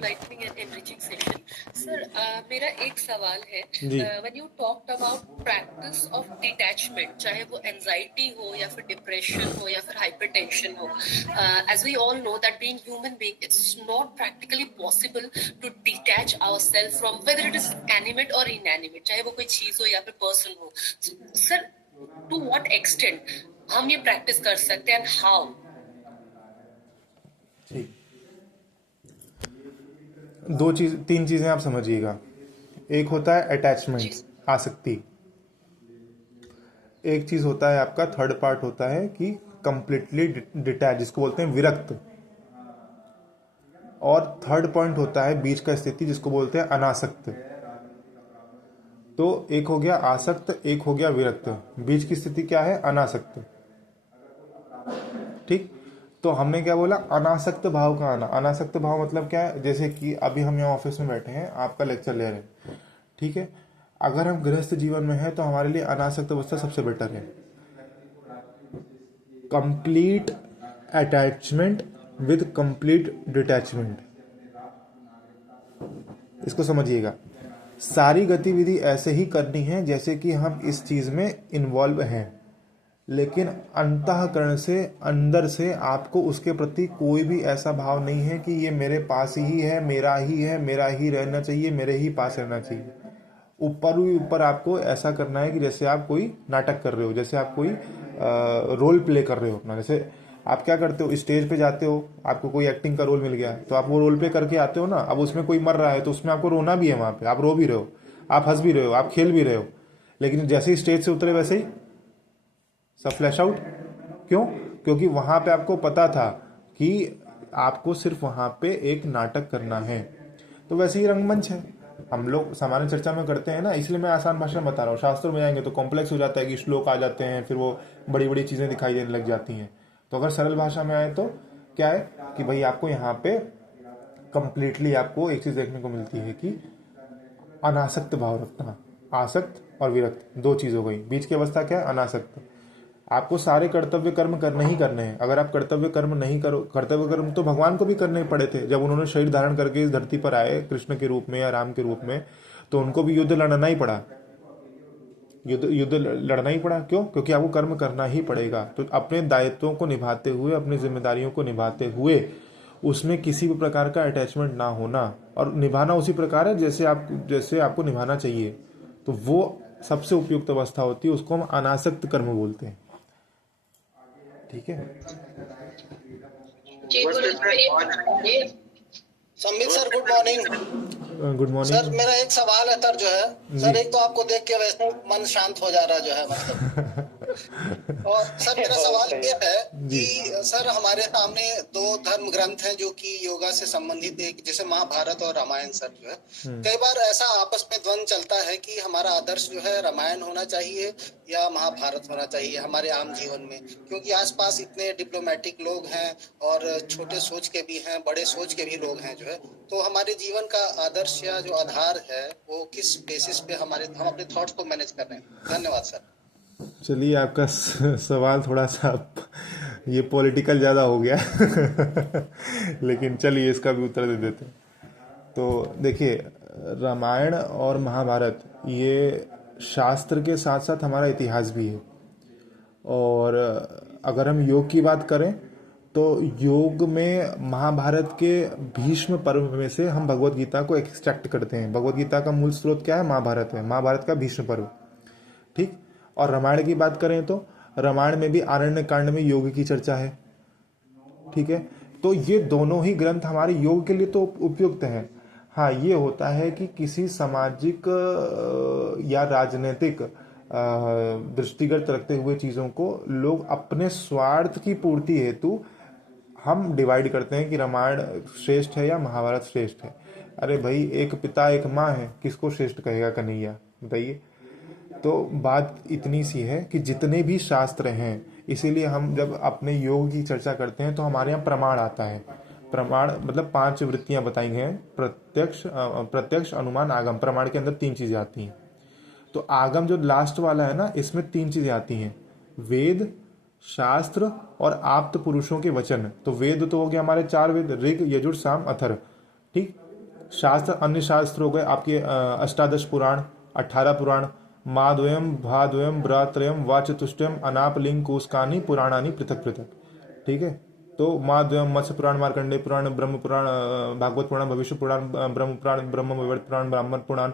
enlightening and enriching session. Sir, मेरा एक सवाल है. जी When you talked about practice of detachment, चाहे वो anxiety हो या फिर depression हो या फिर hypertension हो, as we all know that being human being, it's not practically possible to detach ourselves from whether it is animate or inanimate, चाहे वो कोई चीज हो या फिर person हो. Sir, to what extent हम ये practice कर सकते हैं and how? ठीक, तीन चीजें आप समझिएगा. एक होता है अटैचमेंट, जी. आसक्ति. एक चीज होता है आपका थर्ड पार्ट होता है कि कंप्लीटली डिटैच, जिसको बोलते हैं विरक्त. और थर्ड पॉइंट होता है बीच का स्थिति, जिसको बोलते हैं अनासक्त. तो एक हो गया आसक्त, एक हो गया विरक्त. बीच की स्थिति क्या है? अनासक्त. ठीक. तो हमने क्या बोला? अनासक्त भाव का आना. अनासक्त भाव मतलब क्या है? जैसे कि अभी हम यहाँ ऑफिस में बैठे हैं, आपका लेक्चर ले रहे हैं, ठीक है. अगर हम गृहस्थ जीवन में हैं तो हमारे लिए अनासक्त अवस्था सबसे बेटर है. Complete attachment with complete detachment. इसको समझिएगा. सारी गतिविधि ऐसे ही करनी है जैसे कि हम इस चीज में इन्वॉल्व हैं, लेकिन अंतःकरण से, अंदर से आपको उसके प्रति कोई भी ऐसा भाव नहीं है कि ये मेरे पास ही है, मेरा ही रहना चाहिए, मेरे ही पास रहना चाहिए. ऊपर ही ऊपर आपको ऐसा करना है कि जैसे आप कोई नाटक कर रहे हो, जैसे आप कोई रोल प्ले कर रहे हो अपना. जैसे आप क्या करते हो, स्टेज पे जाते हो, आपको कोई एक्टिंग का रोल मिल गया तो आप वो रोल प्ले करके आते हो ना. अब उसमें कोई मर रहा है तो उसमें आपको रोना भी है, वहां पे आप रो भी रहे हो, आप हंस भी रहे हो, आप खेल भी रहे हो. लेकिन जैसे ही स्टेज से उतरे वैसे ही सब फ्लैश आउट. क्यों? क्योंकि वहां पे आपको पता था कि आपको सिर्फ वहां पे एक नाटक करना है. तो वैसे ही रंगमंच है. हम लोग सामान्य चर्चा में करते हैं ना, इसलिए मैं आसान भाषा में बता रहा हूँ. शास्त्रों में जाएंगे तो कॉम्प्लेक्स हो जाता है कि श्लोक आ जाते हैं, फिर वो बड़ी बड़ी चीजें दिखाई देने लग जाती हैं. तो अगर सरल भाषा में आए तो क्या है कि भाई आपको यहाँ पे कंप्लीटली आपको एक चीज देखने को मिलती है कि अनासक्त भाव रखना. आसक्त और विरक्त दो चीज हो गई. बीच की अवस्था क्या है? अनासक्त. आपको सारे कर्तव्य कर्म करने ही करने हैं. अगर आप कर्तव्य कर्म नहीं करो, कर्तव्य कर्म तो भगवान को भी करने पड़े थे जब उन्होंने शरीर धारण करके इस धरती पर आए कृष्ण के रूप में या राम के रूप में, तो उनको भी युद्ध लड़ना ही पड़ा. युद्ध लड़ना ही पड़ा. क्यों? क्योंकि आपको कर्म करना ही पड़ेगा. तो अपने दायित्वों को निभाते हुए, अपनी जिम्मेदारियों को निभाते हुए, उसमें किसी भी प्रकार का अटैचमेंट ना होना, और निभाना उसी प्रकार है जैसे आपको निभाना चाहिए. तो वो सबसे उपयुक्त अवस्था होती है, उसको हम अनासक्त कर्म बोलते हैं. ठीक है. जी, तो ये Sambit sir good morning. Good sir morning. मेरा एक सवाल है सर, जो है सर, एक तो आपको देख के वैसे ही मन शांत हो जा रहा जो है मतलब. और सर मेरा सवाल ये है जी. कि सर हमारे सामने दो धर्म ग्रंथ हैं जो कि योगा से संबंधित, एक जैसे महाभारत और रामायण. सर जो है कई बार ऐसा आपस में द्वंद चलता है कि हमारा आदर्श जो है रामायण होना चाहिए या महाभारत होना चाहिए हमारे आम जीवन में, क्योंकि आसपास इतने डिप्लोमेटिक लोग हैं और छोटे सोच के भी हैं, बड़े सोच के भी लोग हैं जो है. तो हमारे जीवन का आदर्श या जो आधार है वो किस बेसिस पे हम अपने थॉट्स को मैनेज कर रहे हैं. धन्यवाद सर. चलिए, आपका सवाल थोड़ा सा ये पॉलिटिकल ज़्यादा हो गया लेकिन चलिए इसका भी उत्तर दे देते हैं. तो देखिए, रामायण और महाभारत ये शास्त्र के साथ साथ हमारा इतिहास भी है. और अगर हम योग की बात करें तो योग में महाभारत के भीष्म पर्व में से हम भगवत गीता को एक्सट्रैक्ट करते हैं. भगवत गीता का मूल स्रोत क्या है? महाभारत है. महाभारत का भीष्म पर्व. ठीक. और रामायण की बात करें तो रामायण में भी आरण्य कांड में योग की चर्चा है. ठीक है. तो ये दोनों ही ग्रंथ हमारे योग के लिए तो उपयुक्त हैं. हाँ, ये होता है कि किसी सामाजिक या राजनीतिक दृष्टिगत रखते हुए चीजों को लोग अपने स्वार्थ की पूर्ति हेतु हम डिवाइड करते हैं कि रामायण श्रेष्ठ है या महाभारत श्रेष्ठ है. अरे भाई, एक पिता एक माँ है, किसको श्रेष्ठ कहेगा कन्हैया? बताइए. तो बात इतनी सी है कि जितने भी शास्त्र हैं, इसीलिए हम जब अपने योग की चर्चा करते हैं तो हमारे यहाँ प्रमाण आता है. प्रमाण मतलब 5 वृत्तियां बताई गई हैं: प्रत्यक्ष, अनुमान, आगम. प्रमाण के अंदर 3 चीजें आती हैं. तो आगम जो लास्ट वाला है ना, इसमें 3 चीजें आती हैं: वेद, शास्त्र और आप्त पुरुषों के वचन. तो वेद तो हो गया हमारे 4 वेद: ऋग, यजुर, साम, अथर्व. ठीक. शास्त्र, अन्य शास्त्र हो गए आपके अष्टादश पुराण, 18 पुराण, माद्वयम भाद्वयम ब्रात्रयम व चतुष्टयम अनापलिंग कोस्कानी पुराणानी पृथक पृथक। ठीक है, तो माद्वयम मत्स्य पुराण, मार्कंडेय पुराण, ब्रह्म पुराण, भागवत पुराण, भविष्य पुराण, ब्रह्म पुराण, ब्रह्म वैवर्त पुराण, ब्राह्मण पुराण,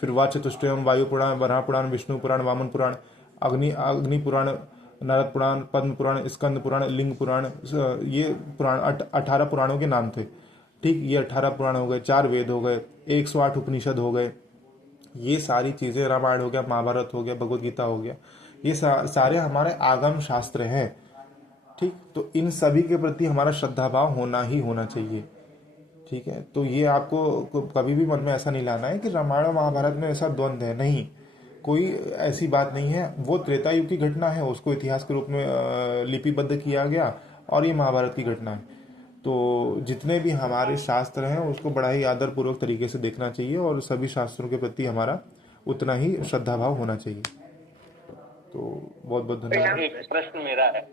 फिर वा चतुष्टयम वायु पुराण, वराह पुराण, विष्णु पुराण, वामन पुराण, अग्नि अग्नि पुराण, नारद पुराण, पद्म पुराण, स्कंद पुराण, लिंग पुराण, ये पुराण 18 पुराणों के नाम थे। ठीक, ये 18 पुराण हो गए, 4 वेद हो गए, 108 उपनिषद हो गए, ये सारी चीज़ें, रामायण हो गया, महाभारत हो गया, भगवत गीता हो गया, ये सारे हमारे आगम शास्त्र हैं। ठीक, तो इन सभी के प्रति हमारा श्रद्धा भाव होना ही होना चाहिए। ठीक है, तो ये आपको कभी भी मन में ऐसा नहीं लाना है कि रामायण और महाभारत में ऐसा द्वंद्व है, नहीं, कोई ऐसी बात नहीं है। वो त्रेता युग की घटना है, उसको इतिहास के रूप में लिपिबद्ध किया गया, और ये महाभारत की घटना है। तो जितने भी हमारे शास्त्र हैं उसको बड़ा ही आदरपूर्वक तरीके से देखना चाहिए, और सभी शास्त्रों के प्रति हमारा उतना ही श्रद्धा भाव होना चाहिए। तो बहुत बहुत धन्यवाद। एक प्रश्न मेरा है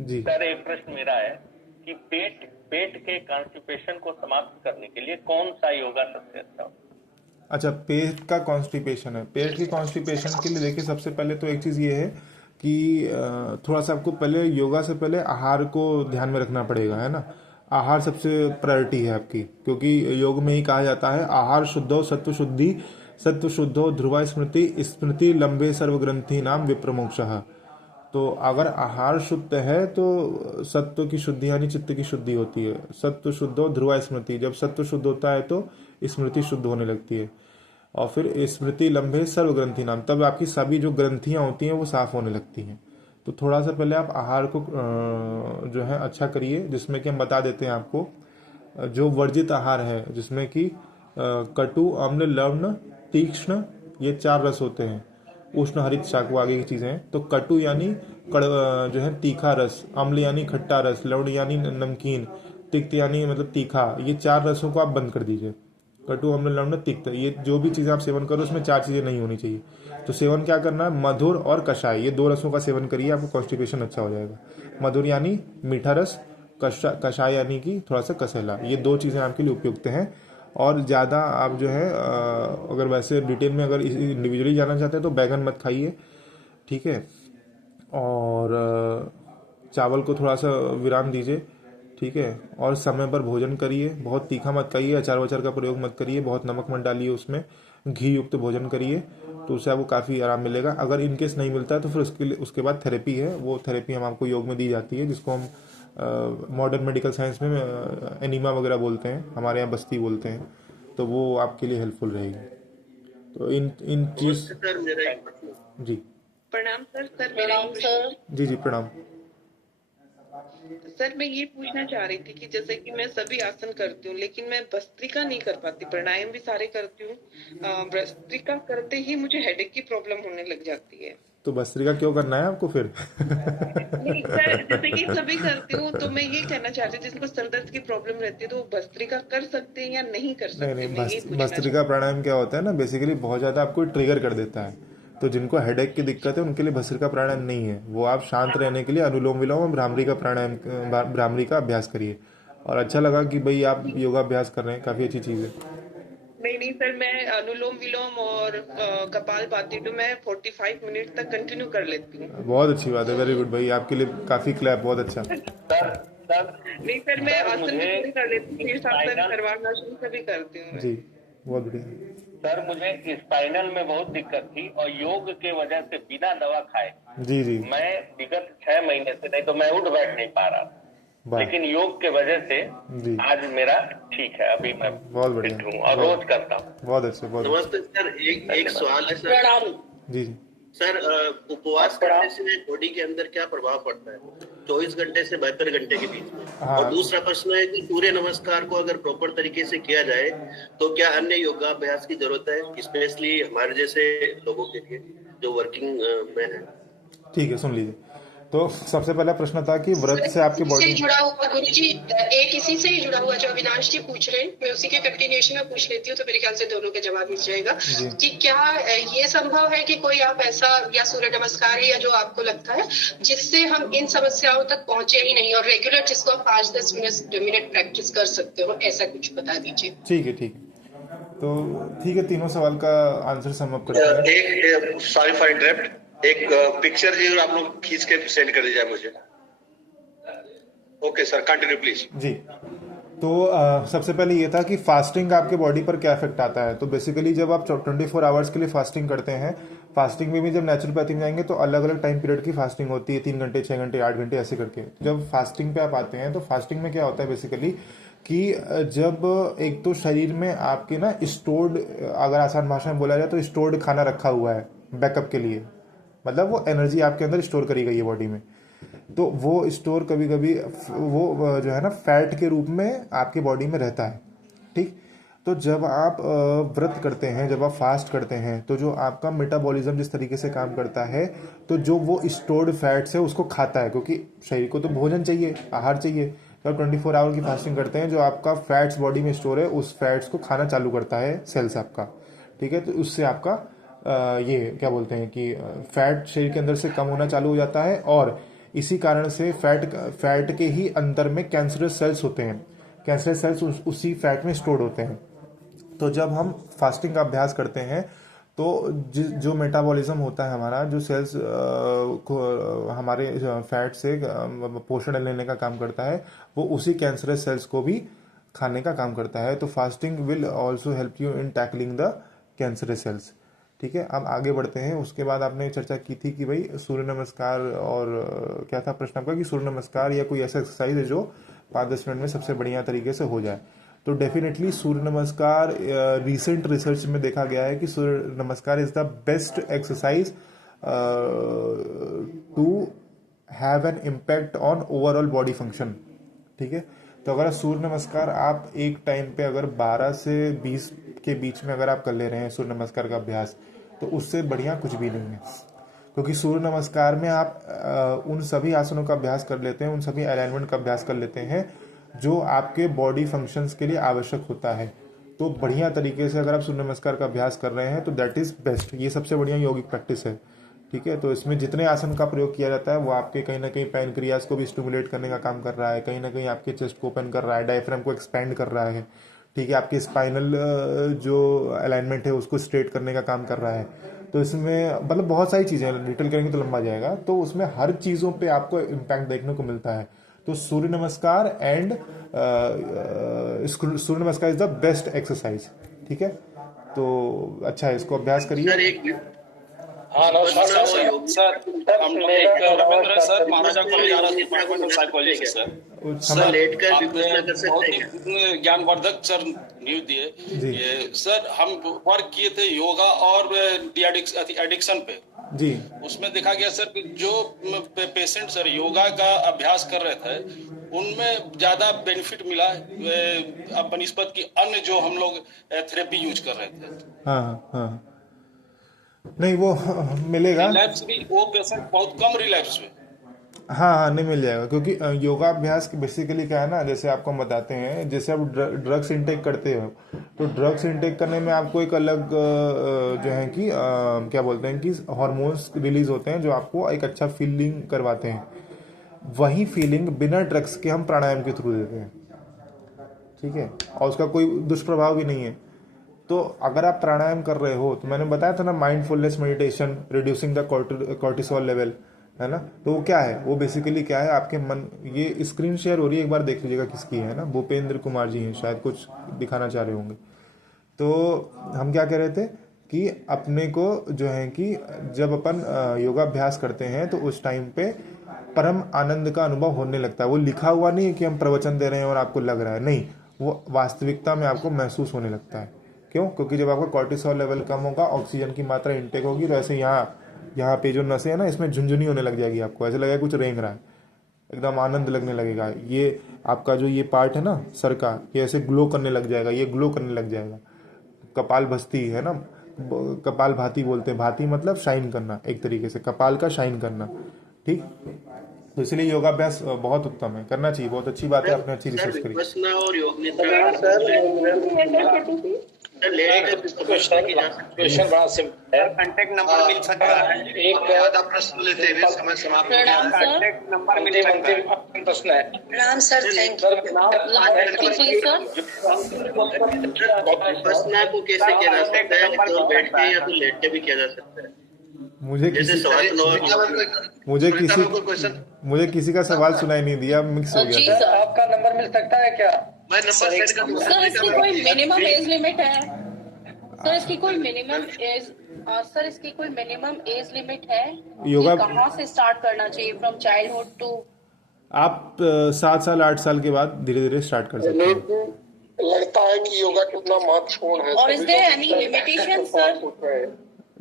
जी सर, एक प्रश्न मेरा है कि पेट के कॉन्स्टिपेशन को समाप्त करने के लिए कौन सा योगा सबसे अच्छा होगा? अच्छा, पेट का कॉन्स्टिपेशन है। पेट की कॉन्स्टिपेशन के लिए देखिए, सबसे पहले तो एक चीज़ ये है कि थोड़ा सा आपको पहले योगा से पहले आहार को ध्यान में रखना पड़ेगा, है ना। आहार सबसे प्रायोरिटी है आपकी, क्योंकि योग में ही कहा जाता है आहार शुद्धो सत्व शुद्धि, सत्व शुद्धो ध्रुवा स्मृति, स्मृति लंबे सर्वग्रंथि नाम विप्रमोक्षः। तो अगर आहार शुद्ध है तो सत्व की शुद्धि यानी चित्त की शुद्धि होती है। सत्व शुद्ध हो ध्रुवा स्मृति, जब सत्व शुद्ध होता है तो स्मृति शुद्ध होने लगती है, और फिर स्मृति लंबे सर्व ग्रंथि नाम, तब आपकी सभी जो ग्रंथियां होती हैं वो साफ होने लगती हैं। तो थोड़ा सा पहले आप आहार को जो है अच्छा करिए, जिसमें कि हम बता देते हैं आपको जो वर्जित आहार है, जिसमें कि कटु अम्ल लवण तीक्ष्ण, ये 4 रस होते हैं। उष्ण हरित चाकू आगे की चीज़ें हैं। तो कटु यानी जो है तीखा रस, अम्ल यानी खट्टा रस, लवण यानी नमकीन, तिक्त यानी मतलब तीखा, ये 4 रसों को आप बंद कर दीजिए। कटु अम्ल लवण तिक्त, ये जो भी चीज़ें आप सेवन करो उसमें 4 चीज़ें नहीं होनी चाहिए। तो सेवन क्या करना है, मधुर और कषाय, ये 2 रसों का सेवन करिए, आपको कॉन्स्टिपेशन अच्छा हो जाएगा। मधुर यानी मीठा रस, कषाय यानी कि थोड़ा सा कसैला, ये 2 चीज़ें आपके लिए उपयुक्त हैं। और ज़्यादा आप जो है अगर वैसे डिटेल में अगर इंडिविजुअली जाना चाहते हैं तो बैगन मत खाइए, ठीक है। और चावल को थोड़ा सा विराम दीजिए, ठीक है। और समय पर भोजन करिए, बहुत तीखा मत खाइए, अचार वचार का प्रयोग मत करिए, बहुत नमक मत डालिए उसमें, घी युक्त भोजन करिए, तो उससे आपको काफ़ी आराम मिलेगा। अगर इनकेस नहीं मिलता है तो फिर उसके बाद थेरेपी है, वो थेरेपी हम आपको योग में दी जाती है, जिसको हम मॉडर्न मेडिकल साइंस में एनीमा वगैरह बोलते हैं, हमारे यहाँ बस्ती बोलते हैं, तो वो आपके लिए हेल्पफुल रहेगी। तो इन चीज जी प्रणाम सर। प्रणाम सर। जी प्रणाम सर, मैं ये पूछना चाह रही थी कि जैसे कि मैं सभी आसन करती हूँ, लेकिन मैं भस्त्रिका नहीं कर पाती। प्राणायाम भी सारे करती हूँ, भस्त्रिका करते ही मुझे हेडेक की प्रॉब्लम होने लग जाती है। तो भस्त्रिका क्यों करना है आपको फिर? नहीं सर, जैसे कि सभी करती हूँ, तो मैं ये कहना चाहती हूँ जिनको सर दर्द की प्रॉब्लम रहती है तो वो भस्त्रिका कर सकते हैं या नहीं कर सकते? नहीं, भस्त्रिका प्राणायाम क्या होता है ना, बेसिकली बहुत ज़्यादा आपको ट्रिगर कर देता है। तो जिनको हेडेक की दिक्कत है उनके लिए भस्त्रिका प्राणायाम नहीं है, वो आप शांत रहने के लिए अनुलोम विलोम और भ्रामरी का प्राणायाम, भ्रामरी का अभ्यास करिए। और अच्छा लगा कि भाई आप योगाभ्यास कर रहे हैं, काफ़ी अच्छी चीज़ है। नहीं सर, मैं अनुलोम विलोम और कपालभाति तो मैं 45 मिनट तक कंटिन्यू कर लेती हूँ। बहुत अच्छी बात है, वेरी गुड भाई, आपके लिए काफ़ी क्लैप, बहुत अच्छा। नहीं सर, मैं आसन भी पूरी कर लेती हूँ, शीर्षासन, सर्वांगासन सभी करती हूँ जी, बहुत बढ़िया। सर, मुझे स्पाइनल में बहुत दिक्कत थी और योग के वजह से बिना दवा खाए जी मैं विगत 6 महीने से, नहीं तो मैं उठ बैठ नहीं पा रहा, लेकिन योग के वजह से आज मेरा ठीक है, अभी मैं बहुत बढ़िया हूँ और रोज करता हूँ। बहुत अच्छे, बहुत नमस्ते सर, एक सवाल है सर। जी सर, उपवास करने से बॉडी के अंदर क्या प्रभाव पड़ता है 24 घंटे से 72 घंटे के बीच में? और दूसरा प्रश्न है कि सूर्य नमस्कार को अगर प्रॉपर तरीके से किया जाए तो क्या अन्य योगाभ्यास की जरूरत है, स्पेशली हमारे जैसे लोगों के लिए जो वर्किंग में है? ठीक है, सुन लीजिए। तो सबसे पहला प्रश्न था कि व्रत से आपकी बॉडी जुड़ा हुआ, गुरुजी एक इसी से ही जुड़ा हुआ जो अविनाश जी पूछ रहे हैं, मैं उसी के कंटिन्यूएशन में पूछ लेती हूँ, तो मेरे ख्याल से दोनों के जवाब मिल जाएगा कि क्या ये संभव है कि कोई आप ऐसा या सूर्य नमस्कार या जो आपको लगता है जिससे हम इन समस्याओं तक पहुंचे ही नहीं, और रेगुलर जिसको आप 5-10 मिनट प्रैक्टिस कर सकते हो, ऐसा कुछ बता दीजिए। ठीक है। तो ठीक है, तीनों सवाल का आंसर सम अप करते हैं। एक सॉरी फॉर इंटरप्ट, एक पिक्चर जी आप लोग खींच के सेंड कर दीजिए मुझे। Okay sir, continue please. जी, तो सबसे पहले ये था कि फास्टिंग का आपके बॉडी पर क्या इफेक्ट आता है। तो बेसिकली जब आप 24 आवर्स के लिए फास्टिंग करते हैं, फास्टिंग में भी जब नेचुरोपैथी में जाएंगे तो अलग अलग टाइम पीरियड की फास्टिंग होती है, 3 घंटे, 6 घंटे, 8 घंटे ऐसे करके। जब फास्टिंग पे आप आते हैं तो फास्टिंग में क्या होता है बेसिकली कि जब एक तो शरीर में आपके ना स्टोर्ड, अगर आसान भाषा में बोला जाए तो स्टोर्ड खाना रखा हुआ है बैकअप के लिए, मतलब वो एनर्जी आपके अंदर स्टोर करी गई है बॉडी में। तो वो स्टोर कभी कभी वो जो है ना फैट के रूप में आपके बॉडी में रहता है। ठीक, तो जब आप व्रत करते हैं, जब आप फास्ट करते हैं, तो जो आपका मेटाबॉलिज्म जिस तरीके से काम करता है, तो जो वो स्टोर्ड फैट्स है उसको खाता है, क्योंकि शरीर को तो भोजन चाहिए, आहार चाहिए। जब 24 आवर की फास्टिंग करते हैं, जो आपका फैट्स बॉडी में स्टोर है उस फैट्स को खाना चालू करता है सेल्स आपका। ठीक है, तो उससे आपका ये क्या बोलते हैं कि फैट शरीर के अंदर से कम होना चालू हो जाता है, और इसी कारण से फैट के ही अंदर में कैंसरस सेल्स होते हैं, कैंसरस सेल्स उसी फैट में स्टोर्ड होते हैं। तो जब हम फास्टिंग का अभ्यास करते हैं तो जो मेटाबॉलिज्म होता है हमारा, जो सेल्स को हमारे फैट से पोषण लेने का काम करता है, वो उसी कैंसरस सेल्स को भी खाने का काम करता है। तो fasting will also help you in tackling the cancerous cells. ठीक है, अब आगे बढ़ते हैं। उसके बाद आपने चर्चा की थी कि भाई सूर्य नमस्कार, और क्या था प्रश्न आपका कि सूर्य नमस्कार या कोई ऐसा एक्सरसाइज है जो 5-10 मिनट में सबसे बढ़िया तरीके से हो जाए। तो डेफिनेटली सूर्य नमस्कार, रिसेंट रिसर्च में देखा गया है कि surya namaskar is the best exercise to have an impact on overall body function. ठीक है, तो अगर सूर्य नमस्कार आप एक टाइम पे अगर 12 से 20 के बीच में अगर आप कर ले रहे हैं सूर्य नमस्कार का अभ्यास, तो उससे बढ़िया कुछ भी नहीं है। क्योंकि सूर्य नमस्कार में आप उन सभी आसनों का अभ्यास कर लेते हैं, उन सभी अलाइनमेंट का अभ्यास कर लेते हैं जो आपके बॉडी फंक्शंस के लिए आवश्यक होता है। तो बढ़िया तरीके से अगर आप सूर्य नमस्कार का अभ्यास कर रहे हैं तो दैट इज बेस्ट, ये सबसे बढ़िया यौगिक प्रैक्टिस है। ठीक है, तो इसमें जितने आसन का प्रयोग किया जाता है वो आपके कहीं ना कहीं पैनक्रियाज को भी स्टिमुलेट करने का काम कर रहा है, कहीं ना कहीं आपके चेस्ट को ओपन कर रहा है, डायफ्राम को एक्सपैंड कर रहा है। ठीक है, आपके स्पाइनल जो अलाइनमेंट है उसको स्ट्रेट करने का काम कर रहा है। तो इसमें मतलब बहुत सारी चीज़ें, डिटेल करेंगे तो लंबा जाएगा, तो उसमें हर चीज़ों पे आपको इम्पैक्ट देखने को मिलता है। तो सूर्य नमस्कार and Surya namaskar is the best exercise. ठीक है, तो अच्छा है, इसको अभ्यास करिए। हाँ नमस्कार सर, हम लोग एक Ravindra sir Maharaja college department of psychology से सर लेट कर भी आपने प्रश्न कर सकते बहुत हैं। ही ज्ञानवर्धक सर न्यूज दिए। ये सर हम वर्क किए थे योगा और एडिक्शन पे जी, उसमें देखा गया सर कि जो पेशेंट सर योगा का अभ्यास कर रहे थे उनमें ज्यादा बेनिफिट मिला बनिस्बत की अन्य जो हम लोग थेरेपी यूज कर रहे थे। हाँ हाँ, नहीं वो मिलेगा, रिलैप्स भी वो पेशेंट बहुत कम रिलैप्स हुए। हाँ हाँ, नहीं मिल जाएगा, क्योंकि योगाभ्यास बेसिकली क्या है ना, जैसे आपको हम बताते हैं, जैसे आप ड्रग्स इंटेक करते हो, तो ड्रग्स इंटेक करने में आपको एक अलग जो है कि क्या बोलते हैं कि हार्मोन्स रिलीज होते हैं जो आपको एक अच्छा फीलिंग करवाते हैं। वही फीलिंग बिना ड्रग्स के हम प्राणायाम के थ्रू देते हैं। ठीक है, और उसका कोई दुष्प्रभाव भी नहीं है। तो अगर आप प्राणायाम कर रहे हो, तो मैंने बताया था ना mindfulness meditation reducing the cortisol level, है ना। तो वो क्या है, वो बेसिकली क्या है, आपके मन, ये स्क्रीन शेयर हो रही है, एक बार देख लीजिएगा किसकी है ना, भूपेंद्र कुमार जी हैं शायद, कुछ दिखाना चाह रहे होंगे। तो हम क्या कह रहे थे कि अपने को जो है कि जब अपन योगाभ्यास करते हैं तो उस टाइम पे परम आनंद का अनुभव होने लगता है। वो लिखा हुआ नहीं है कि हम प्रवचन दे रहे हैं और आपको लग रहा है, नहीं, वो वास्तविकता में आपको महसूस होने लगता है। क्यों? क्योंकि जब आपका कॉर्टिसोल लेवल कम होगा, ऑक्सीजन की मात्रा इंटेक होगी, तो ऐसे यहाँ पे जो नसें है ना, इसमें झुंझुनी होने लग जाएगी, आपको ऐसे लगेगा कुछ रेंग रहा है, एकदम आनंद लगने लगेगा। ये आपका जो ये पार्ट है ना सर का, ये ऐसे ग्लो करने लग जाएगा, ये ग्लो करने लग जाएगा। कपाल भस्ती है ना, कपाल भाती बोलते हैं, भाती मतलब शाइन करना, एक तरीके से कपाल का शाइन करना। ठीक, तो इसलिए योगाभ्यास बहुत उत्तम है, करना चाहिए, बहुत अच्छी बात है, आपने अच्छी रिसर्च करी। और योग क्वेश्चन बड़ा सिंपल है। कांटेक्ट नंबर मिल सकता है। एक ज्यादा प्रश्न लेते हैं, समय समाप्त हो गया। कांटेक्ट नंबर मिल सकता है। प्रश्न है। Ram sir, thank you. प्रश्न को कैसे किया जा सकता है, तो बैठ के या तो लेट के भी किया जा सकता है। मुझे किसी का सवाल सुनाई नहीं दिया, मिक्स हो गया था। आपका नंबर मिल सकता है क्या? मैं नंबर सेंड कर दूंगा। सर इसकी कोई मिनिमम एज लिमिट है? सर इसकी कोई मिनिमम एज लिमिट है? योगा कहाँ से स्टार्ट करना चाहिए, फ्रॉम चाइल्डहुड टू? आप 7 साल 8 साल के बाद धीरे धीरे स्टार्ट कर सकते हैं। लगता है कि योगा कितना महत्वपूर्ण है। और is there any limitation sir?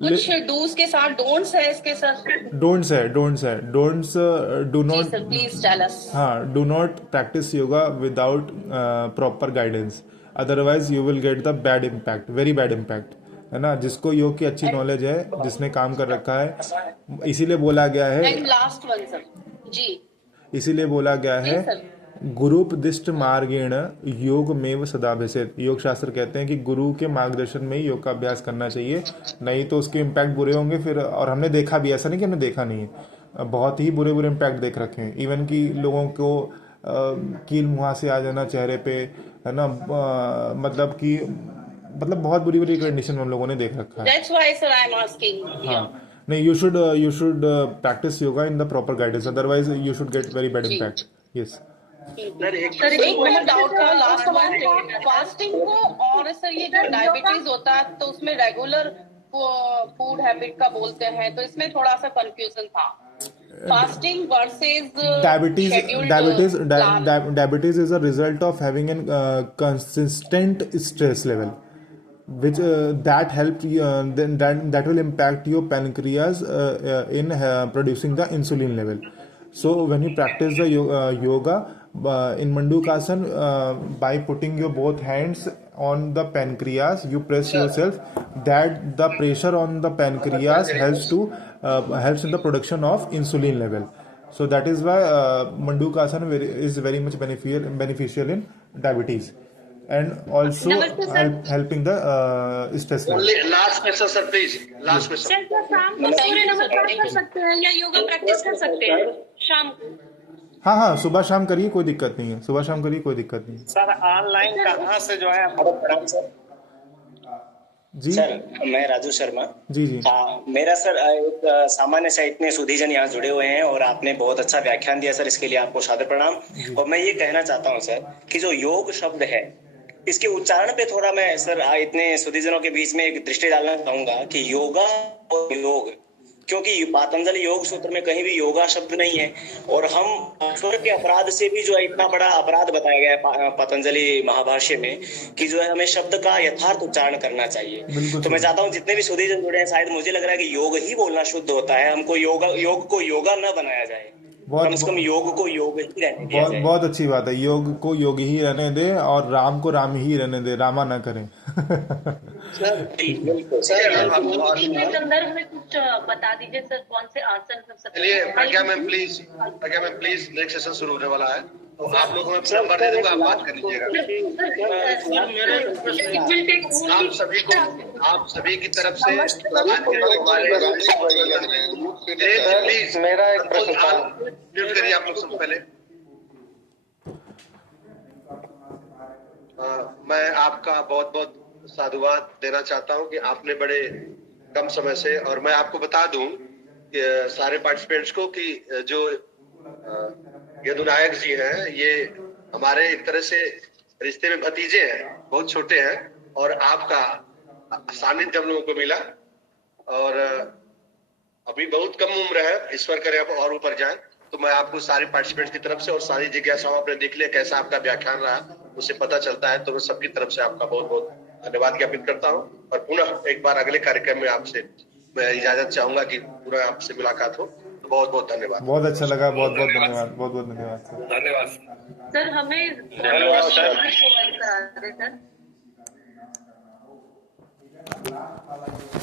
कुछ डूज के साथ डोंट्स है इसके सर? Don'ts do not, please tell us. हाँ, do not practice yoga without proper guidance, otherwise you will get the bad impact, very bad impact, है ना। जिसको योग की अच्छी नॉलेज है, जिसने काम कर रखा है, इसीलिए बोला गया है, लास्ट वन सर जी, इसीलिए बोला गया है गुरुपदिष्ट मार्गेण योग में सदाभ्यसेत। योग शास्त्र कहते हैं कि गुरु के मार्गदर्शन में ही योग का अभ्यास करना चाहिए, नहीं तो उसके इम्पैक्ट बुरे होंगे फिर। और हमने देखा भी, ऐसा नहीं कि हमने देखा नहीं है, बहुत ही बुरे बुरे इम्पैक्ट देख रखे हैं। इवन कि लोगों को कील मुहासे आ जाना चेहरे पे, है ना, मतलब बहुत बुरी बुरी कंडीशन हम लोगों ने देख रखा है। That's why sir I am asking. हाँ, नहीं, you should practice yoga in the proper guidance, otherwise you should get very bad impact. Yes. Sir एक मिनट डाउट था, लास्ट वन था फास्टिंग को, और सर ये जो डायबिटीज होता है तो उसमें रेगुलर फूड हैबिट का बोलते हैं, तो इसमें थोड़ा सा कंफ्यूजन था। Fasting versus diabetes is a result of having a consistent stress level, which that that will impact your pancreas in producing the insulin level. So when you practice the yoga in Mandukasana, by putting your both hands on the pancreas, you press yourself, that the pressure on the pancreas helps in the production of insulin level. So that is why Mandukasana is very much beneficial in diabetes, and also helping the stress level. Last question sir, please last question. Surya Namaskar कर सकते हैं या yoga practice कर सकते हैं शाम को? हाँ, सुबह शाम करिए, कोई दिक्कत नहीं है, सुबह शाम करिए, कोई दिक्कत नहीं है। सर ऑनलाइन कहाँ से जो है? जी सर, मैं राजू शर्मा। जी। हाँ, मेरा सर एक सामान्य से इतने सुधीजन यहाँ जुड़े हुए हैं और आपने बहुत अच्छा व्याख्यान दिया सर, इसके लिए आपको सादर प्रणाम। और मैं ये कहना चाहता हूँ सर कि जो योग शब्द है, इसके उच्चारण पे थोड़ा मैं सर इतने सुधीजनों के बीच में एक दृष्टि डालना चाहूंगा कि योगा और योग, क्योंकि पतंजलि योग सूत्र में कहीं भी योगा शब्द नहीं है, और हम स्वर के अपराध से भी जो है इतना बड़ा अपराध बताया गया है पतंजलि महाभाष्य में कि जो है हमें शब्द का यथार्थ उच्चारण करना चाहिए। तो मैं चाहता हूँ जितने भी सुधीजन जुड़े हैं, शायद मुझे लग रहा है कि योग ही बोलना शुद्ध होता है, हमको योग को योगा न बनाया जाए, कम से कम योग को योग ही रहने दिया जाए। बहुत अच्छी बात है, योग को योग ही रहने दे और राम को राम ही रहने दे, रामा ना करें। बिल्कुल सर, संदर्भ में कुछ बता दीजिए सर, कौन से आसन सब सकते चलिए प्रज्ञा मैम प्लीज, नेक्स्ट सेशन शुरू होने वाला है, तो आप लोगों में नंबर दे दूंगा, आप बात कर लीजिएगा। आप सभी की तरफ से प्लीज मेरा एक प्रश्न था, म्यूट करिए आप लोग सबसे पहले। मैं आपका बहुत बहुत साधुवाद देना चाहता हूं कि आपने बड़े कम समय से, और मैं आपको बता दूं कि सारे पार्टिसिपेंट्स को कि जो यदुनायक जी हैं, ये हमारे एक तरह से रिश्ते में भतीजे हैं, बहुत छोटे हैं, और आपका सानिध्य हम लोगों को मिला, और अभी बहुत कम उम्र है, ईश्वर करे आप और ऊपर जाए। तो मैं आपको सारे पार्टिसिपेंट्स की तरफ से और सारी जिज्ञासाओं आपने देख लिया कैसा आपका व्याख्यान रहा, उससे पता चलता है, तो मैं सबकी तरफ से आपका बहुत बहुत धन्यवाद ज्ञापित करता हूं, और पुनः एक बार अगले कार्यक्रम में आपसे मैं इजाजत चाहूंगा कि पूरा आपसे मुलाकात हो। तो बहुत बहुत धन्यवाद। बहुत अच्छा लगा, बहुत बहुत धन्यवाद, बहुत बहुत धन्यवाद सर। हमें सर